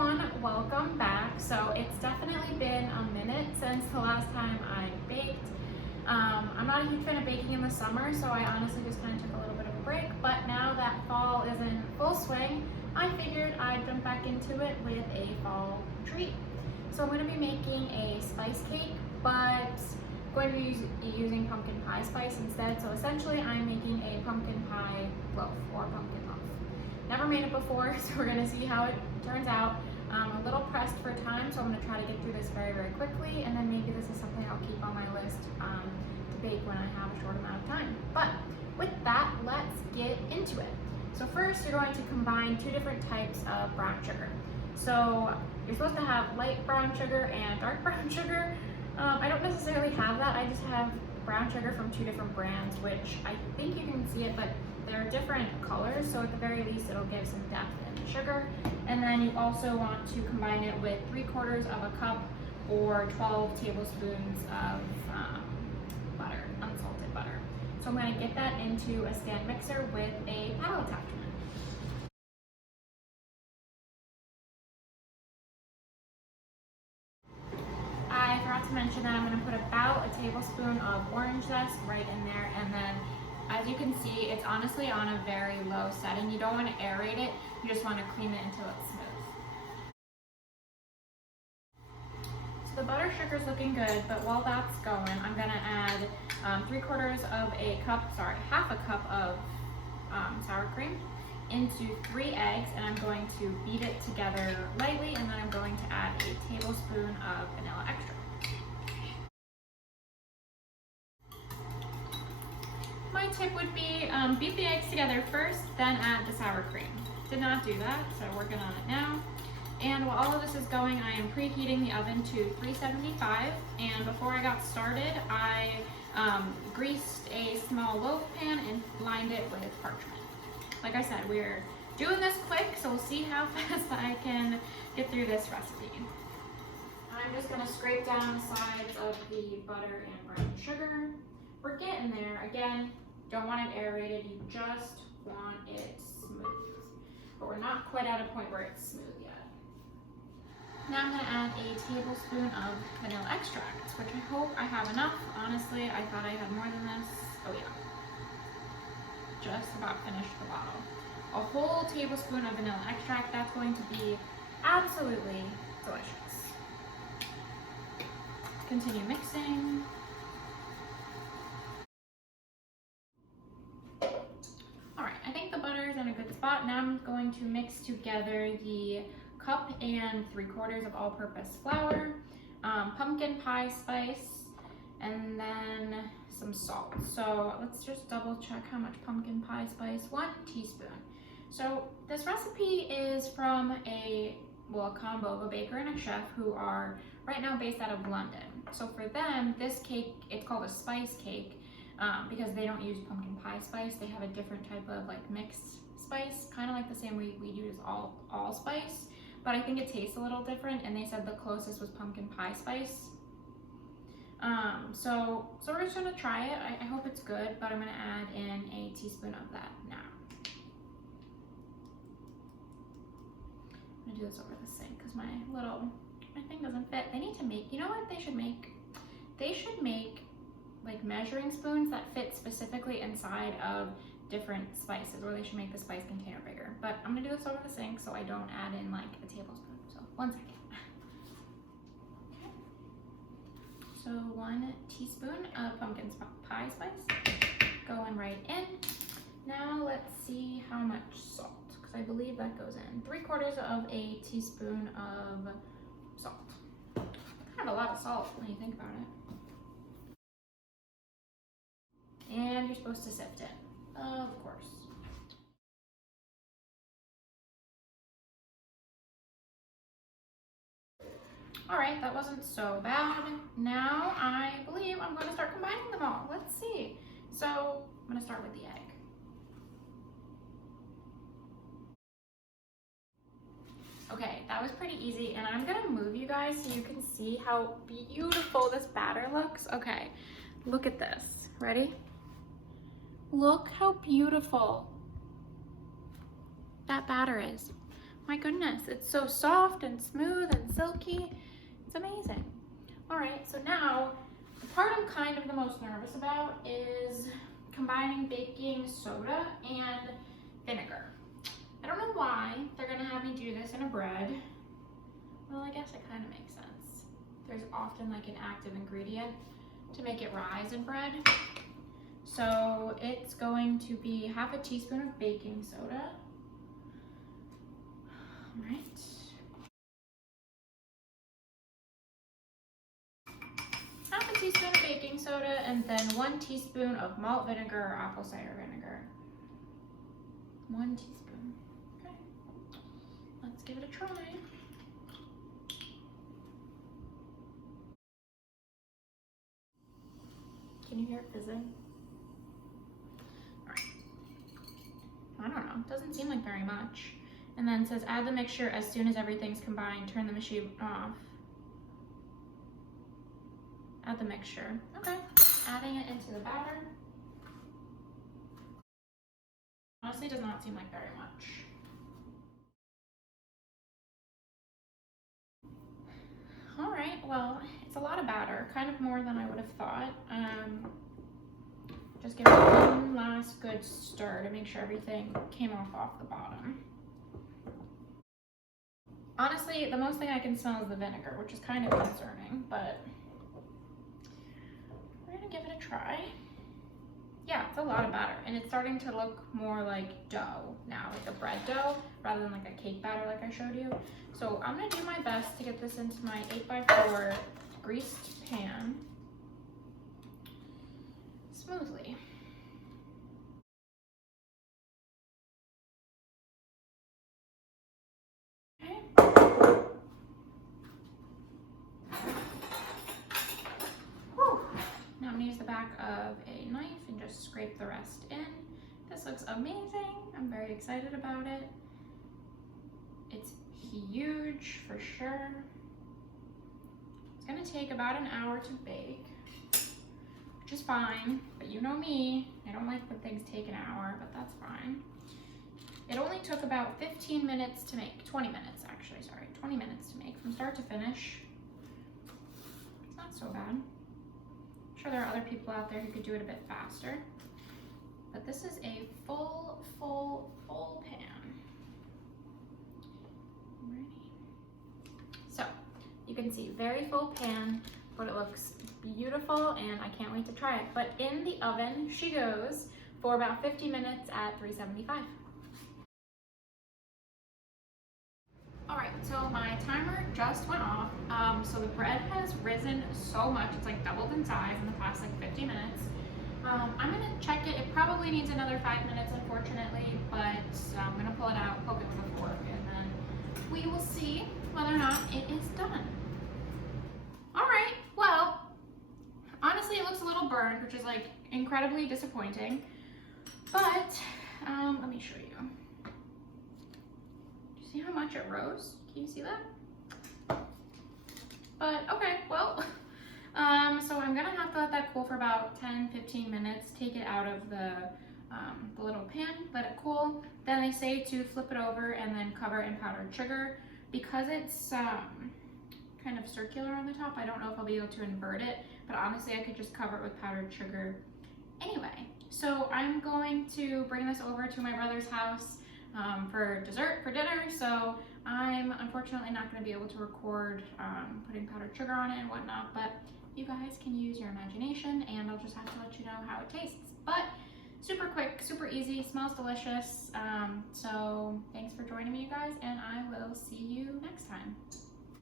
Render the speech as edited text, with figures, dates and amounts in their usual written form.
everyone, welcome back. So it's definitely been a minute since the last time I baked. I'm not a huge fan of baking in the summer, so I honestly just kind of took a little bit of a break. But now that fall is in full swing, I figured I'd jump back into it with a fall treat. So I'm going to be making a spice cake, but going to be using pumpkin pie spice instead. So essentially I'm making a pumpkin pie loaf or pumpkin loaf. Never made it before, so we're gonna see how it turns out. I'm a little pressed for time, so I'm gonna try to get through this very, very quickly, and then maybe this is something I'll keep on my list to bake when I have a short amount of time. But with that, let's get into it. So first, you're going to combine two different types of brown sugar. So you're supposed to have light brown sugar and dark brown sugar. I don't necessarily have that. I just have brown sugar from two different brands, which I think you can see it, but they're different colors, so at the very least it'll give some depth in the sugar. And then you also want to combine it with 3/4 of a cup or 12 tablespoons of butter, unsalted butter. So I'm going to get that into a stand mixer with a paddle attachment. I forgot to mention that I'm going to put about a tablespoon of orange zest right in there, and then as you can see, it's honestly on a very low setting. You don't want to aerate it, you just want to clean it until it's smooth. So the butter sugar's looking good, but while that's going, I'm going to add half a cup of sour cream into 3 eggs, and I'm going to beat it together lightly, and then I'm going to add a tablespoon of vanilla extract. My tip would be beat the eggs together first, then add the sour cream. Did not do that, so working on it now. And while all of this is going, I am preheating the oven to 375. And before I got started, I greased a small loaf pan and lined it with parchment. Like I said, we're doing this quick, so we'll see how fast I can get through this recipe. I'm just gonna scrape down the sides of the butter and brown sugar. We're getting there. Again, don't want it aerated, you just want it smooth. But we're not quite at a point where it's smooth yet. Now I'm going to add a tablespoon of vanilla extract, which I hope I have enough. Honestly, I thought I had more than this. Oh yeah. Just about finished the bottle. A whole tablespoon of vanilla extract, that's going to be absolutely delicious. Continue mixing. In a good spot. Now I'm going to mix together the cup and 3/4 of all-purpose flour, pumpkin pie spice, and then some salt. So let's just double check how much pumpkin pie spice. 1 teaspoon. So this recipe is from a combo of a baker and a chef who are right now based out of London. So for them, this cake, it's called a spice cake. Because they don't use pumpkin pie spice, they have a different type of mixed spice, kind of like the same way we use allspice, but I think it tastes a little different, and they said the closest was pumpkin pie spice. So we're just gonna try it. I hope it's good, but I'm gonna add in a teaspoon of that now. I'm gonna do this over the sink because my thing doesn't fit. They need to make, you know what they should make? They should make measuring spoons that fit specifically inside of different spices, or they should make the spice container bigger. But I'm gonna do this over the sink so I don't add in a tablespoon. So 1 second. Okay. So 1 teaspoon of pumpkin pie spice going right in. Now let's see how much salt, because I believe that goes in. 3/4 of a teaspoon of salt. Kind of a lot of salt when you think about it. And you're supposed to sift it, of course. All right, that wasn't so bad. Now I believe I'm going to start combining them all. Let's see. So I'm going to start with the egg. Okay, that was pretty easy, and I'm going to move you guys so you can see how beautiful this batter looks. Okay, look at this. Ready? Look how beautiful that batter is. My goodness, it's so soft and smooth and silky. It's amazing. All right, so now the part I'm kind of the most nervous about is combining baking soda and vinegar. I don't know why they're gonna have me do this in a bread. Well, I guess it kind of makes sense. There's often like an active ingredient to make it rise in bread. So it's going to be half a teaspoon of baking soda. All right. Half a teaspoon of baking soda and then 1 teaspoon of malt vinegar or apple cider vinegar. 1 teaspoon. Okay. Let's give it a try. Can you hear it fizzing? All right. I don't know, doesn't seem like very much. And then it says add the mixture as soon as everything's combined, turn the machine off. Add the mixture. Okay, adding it into the batter. Honestly, does not seem like very much. All right, well, it's a lot of batter, kind of more than I would have thought. Just give it one last good stir to make sure everything came off the bottom. Honestly, the most thing I can smell is the vinegar, which is kind of concerning, but we're gonna give it a try. Yeah, it's a lot of batter, and it's starting to look more like dough now, like a bread dough, rather than like a cake batter like I showed you. So I'm gonna do my best to get this into my 8x4 greased pan smoothly. Okay. Whew. Now I'm gonna use the back of a knife and just scrape the rest in. This looks amazing. I'm very excited about it. It's huge for sure. It's gonna take about an hour to bake, which is fine, but you know me, I don't like when things take an hour, but that's fine. It only took about 15 minutes to make, 20 minutes actually, sorry, 20 minutes to make from start to finish. It's not so bad. I'm sure there are other people out there who could do it a bit faster, but this is a full pan. Ready? So you can see very full pan, but it looks beautiful and I can't wait to try it. But in the oven she goes for about 50 minutes at 375. All right, so my timer just went off. So the bread has risen so much, it's like doubled in size in the past like 50 minutes. I'm gonna check it. It probably needs another 5 minutes, unfortunately, but I'm gonna pull it out, poke it with a fork, and then we will see whether or not it is done. All right, well, honestly, it looks a little burned, which is like incredibly disappointing, but let me show you. Do you see how much it rose? Can you see that? But okay, well, so I'm gonna have to let that cool for about 10-15 minutes, take it out of the little pan, let it cool. Then they say to flip it over and then cover it in powdered sugar. Because it's kind of circular on the top, I don't know if I'll be able to invert it, but honestly I could just cover it with powdered sugar anyway. So I'm going to bring this over to my brother's house for dessert, for dinner, so I'm unfortunately not going to be able to record putting powdered sugar on it and whatnot, but you guys can use your imagination and I'll just have to let you know how it tastes. But super quick, super easy, smells delicious. So thanks for joining me, you guys, and I will see you next time.